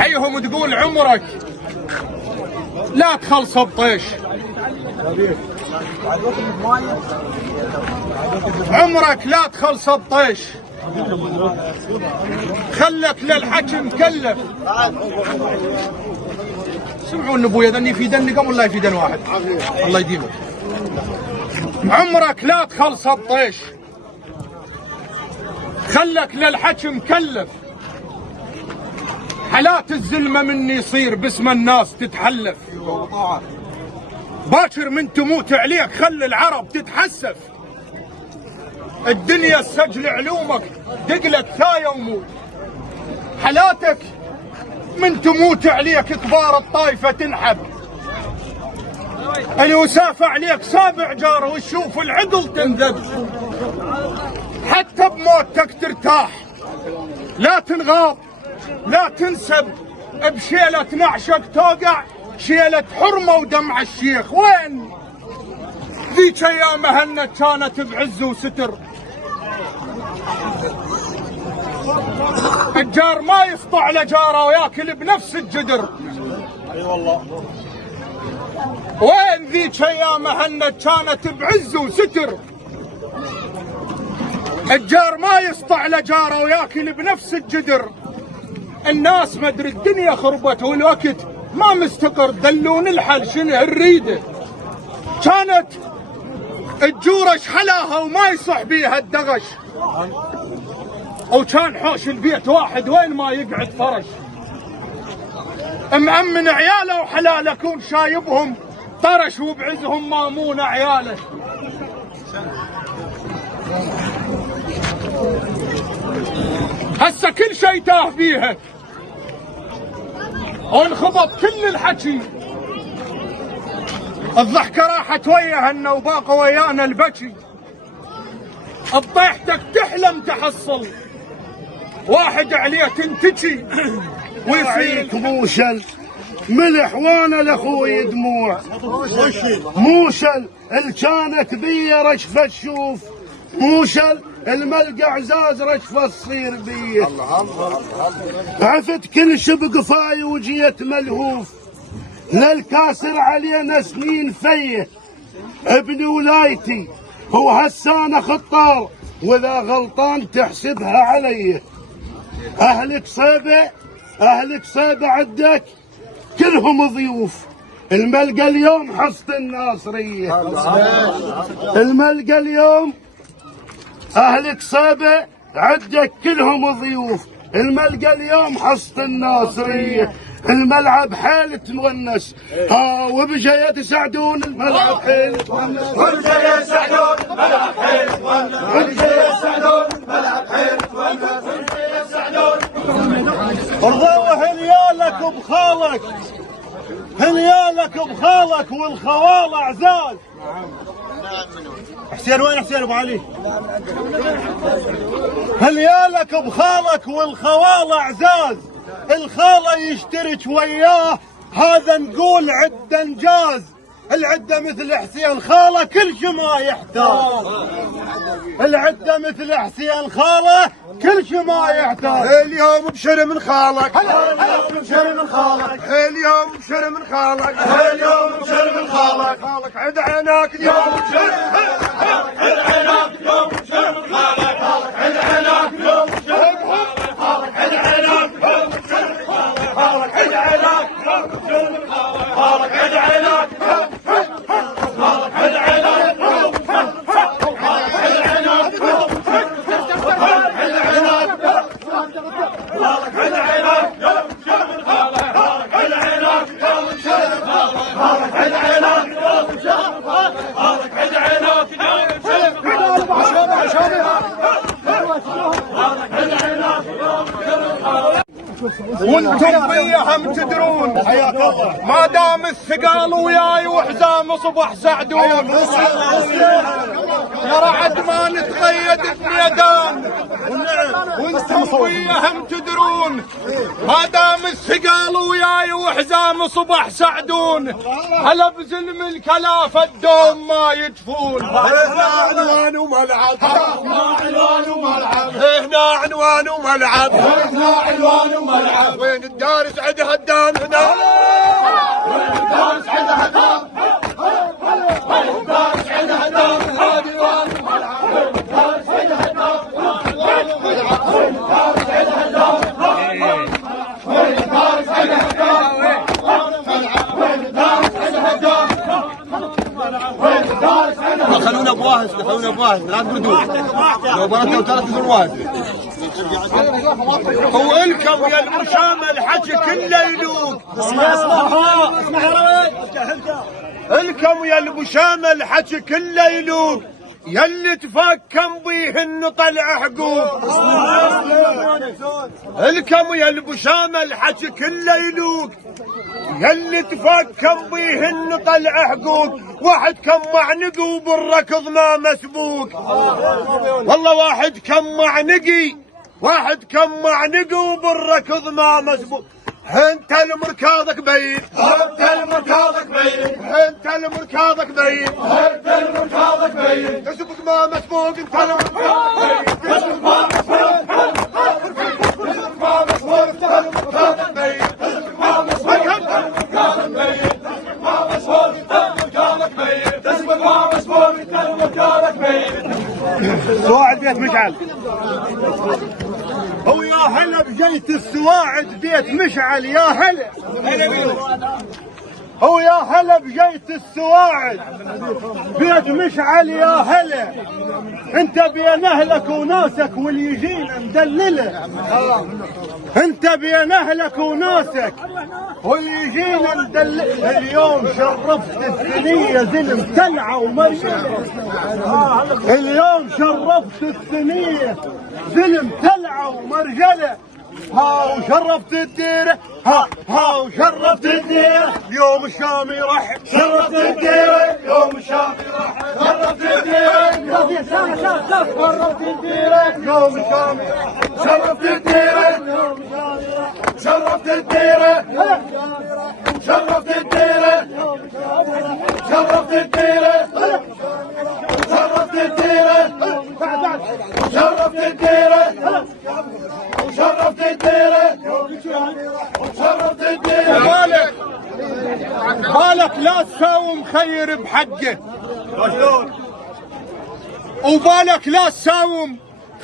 حيهم تقول عمرك لا تخلص بطيش، عمرك لا تخلص بطيش، خلك للحكي مكلف. سمعوا ان ابويا ذني في دني قبل لا يفيدن واحد، الله يديمك. عمرك لا تخلص بطيش، خلك للحكي مكلف. حالات الزلمة مني يصير باسم الناس تتحلف، باكر من تموت عليك خلي العرب تتحسف. الدنيا السجل علومك دقلك ثاية وموت، حالاتك من تموت عليك كبار الطايفة تنحب. الوسافة عليك سابع جاره وتشوف العدل تنذب. حتى بموتك ترتاح لا تنغاض لا تنسب، بشيلة نعشك توقع شيلة حرمة ودمع الشيخ. وين ذيك ايام هنة كانت بعز وستر، الجار ما يسطع لجاره وياكل بنفس الجدر. اي والله. وين ذيك ايام هنة كانت بعز وستر، الجار ما يسطع لجاره وياكل بنفس الجدر. الناس مدري الدنيا خربت والوقت ما مستقر، دلون الحل شنو الريده. كانت الجوره شحلاها وما يصح بيها الدغش، وكان حوش البيت واحد وين ما يقعد فرش. مأمن عياله وحلاله كون شايبهم طرش، وبعزهم مامون عياله. هسه كل شيء تاه بيها وانخبط كل الحكي، الضحكة راحت وياهن وباقى ويانا البكي. بطيحتك تحلم تحصل واحد عليه تنتجي ويصير موشل ملح وانا لاخوي دموع. موشل الكانة كبير رشفة تشوف، موشل الملقى عزاز رشفة تصير بيه. عفت كل شبق فاي وجيت ملهوف، للكاسر علينا سنين فيه. ابن ولايتي هو هسانة خطار، واذا غلطان تحسبها عليه. اهلك صيبة اهلك صيبة عندك كلهم ضيوف، الملقى اليوم حصة الناصرية. الملقى اليوم اهلك صيبة عندك كلهم ضيوف، الملقى اليوم حصة الناصرية. الملعب حيل تونس وبجا يتسعدون، الملعب حيل تونس وبجا يسعدون، الملعب حيل تونس وبجا يسعدون، الملعب حيل تونس وبجا يسعدون. ارضوه هليالك وبخالك، هليالك وبخالك والخوال اعزاز. حسين وين حسين ابو علي؟ هليالك بخالك والخوال اعزاز، الخاله يشترك وياه هذا نقول عده انجاز. العده مثل حسين خاله كل شي ما يحتاج، العده مثل حسين خاله كل شي ما يحتاج. اليوم بشر من خالك، اليوم بشر من خالك، اليوم بشر من خالك، اليوم بشر من خالك. خالك عد عيناك اليوم بشر، خالك عد عيناك اليوم بشر من خالك، خالك عد عيناك اليوم بشر من خالك، خالك عد عيناك اليوم بشر من خالك، خالك عد عيناك اليوم بشر من خالك، خالك عد عيناك وانتم بيهم تدرون ما دام الثقال وياي وحزام صبح سعدون. ترى عد ما نتقيد بميدان، وانتم بيهم تدرون ما دام الثقال وياي وحزام الحزام صبح سعدون هلا بزلم الكلاف الدوم ما يدفون. هنا عنوان وملعب هنا عنوان وملعب هنا عنوان وملعب هنا عنوان وملعب وين الدارس عندها الدام هنا وين الدارس عندها الدام وين الدارس عندها الدام هنا عنوان وملعب وين الدارس عندها الدام وين الدارس عندها الدام وين الدارس عندها الدام وين الدارس عندها الدام وين الدارس عندها خلونا بواهز خلونا بواهز لا تردون لو بردنا وثلاث تكون واهز. وإلكم يا المشامة الحكي كله يلوق. إلكم يا المشامة الحكي كله يلوق يلي تفكم بيهن طلع حقوق. إلكم يا المشامة الحكي كله يلوق يلي تفكم بيهن طلع حقوق. واحد كم معنقي وبالركض ما مسبوق. والله واحد كم معنقي واحد كم معنقي وبالركض ما مسبوق. انت المركاضك بعيد انت المركاضك بعيد انت المركاضك بعيد انت المركاضك بعيد تسبق ما مسبوق انت المركاضك بعيد تسبق ما مسبوق تسبق ما مسبوق انت المركاضك بعيد تسبق ما مسبوق انت المركاضك بعيد تسبق ما مسبوق انت المركاضك بعيد تسبق ما مسبوق انت المركاضك بعيد. سواعد بيت مشعل هو يا هلا بجيت السواعد بيت مشعل يا هلا هو يا هلا بجيت السواعد بيت مشعل يا هلا. انت بين اهلك وناسك واللي يجينا مدلله. انت بين اهلك وناسك واللي يجينا مدلله. اليوم شرفت الثنيه زلم تلعه ومرجله. اليوم شرفت الثنيه زلم تلعه ومرجله. ها وشرفت الديره ها وشرفت الديره يوم الشام يرحب. شرفت الديره يوم الشام يرحب. شرفت الديره شرفت الديره يوم الشام يرحب. شرفت الديره شرفت الديره شرفت الديره شرفت الديره شرفت الديره شرفت الديره شرفت الديره شرفت الديره. بالك لا تساوم خير بحقه وبالك لا تساوم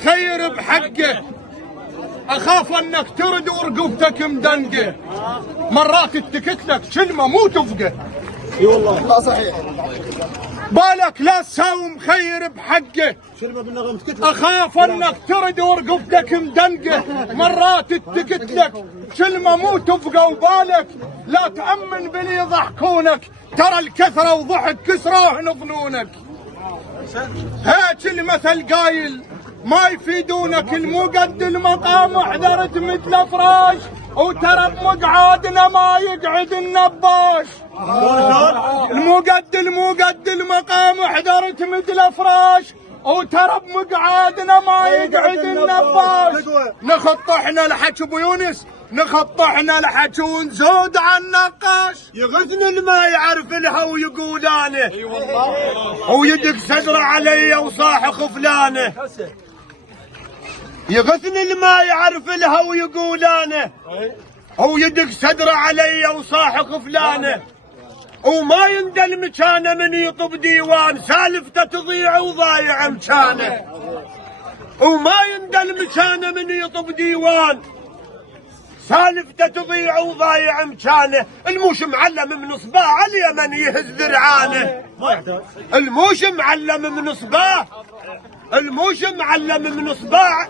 خير بحقه. اخاف انك ترد ورقبتك مدنقه. مرات تكتلك كلمه مو تفقه. اي والله لا صحيح. بالك لا تساوم خير بحقه اخاف انك ترد ورقبتك مدنقه. مرات تكتلك كلمه مو تفقه. وبالك لا تامن باللي يضحكونك ترى الكثره وضحك كسراهن ظنونك. هيك المثل قايل ما يفيدونك المو قد المقام حضرت مثل فراش وترى بمقعادنا ما يقعد النباش. المو قد المقام حضرت مثل فراش وترى بمقعادنا ما يقعد النباش. نخط احنا الحكي ابو يونس نخط احنا الحكي ونزود عن النقاش. يغثني اللي ما يعرف لها ويقول انا ويدق صدره علي وصاح خفلانه. يغثني اللي ما يعرف لها ويقول انا ويدق صدره علي وصاح خفلانه. وما يندل مكانه من يطب ديوان سالفته تضيع وضايع مكانه. وما يندل مكانه من يطب ديوان سالفته تضيع وضايع مكانه. الموش معلم من صباع اليمن يهز ذرعانه. الموش معلم من صباع الموش معلم من صباع.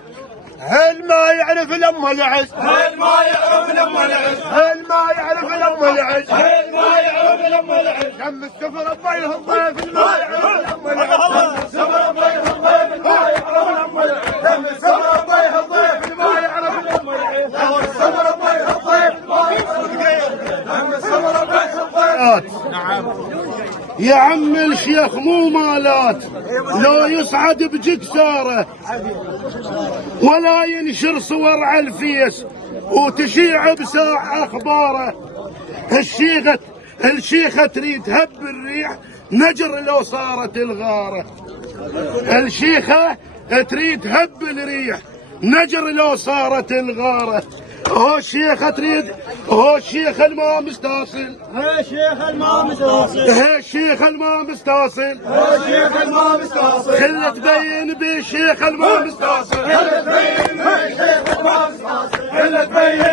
هل ما يعرف لما العز هل ما يعرف لما العز هل ما يعرف لما العز هل ما يعرف لما العز دم السفر بيه الضيف ما يعرف لما العز السفر بيه الضيف ما يعرف لما العز دم السفر بيه الضيف ما يعرف لما العز دم السفر بيه الضيف ما يعرف دم السفر بيه الضيف. نعم يا عم الشيخ مو مالات لو يصعد بجكساره ولا ينشر صور على الفيس وتشيع بساع اخباره. الشيخة تريد هب الريح نجر لو صارت الغارة. الشيخة تريد هب الريح نجر لو صارت الغارة. هو الشيخة تريد، هو الشيخ الما مستاصل، هي شيخ الماء مستاصل، هي الشيخ الما مستاصل، هي شيخ الماء مستاصل، خلت تبين بالشيخ الما مستاصل، خلت تبين بالشيخ الماء مستاصل، خلت تبين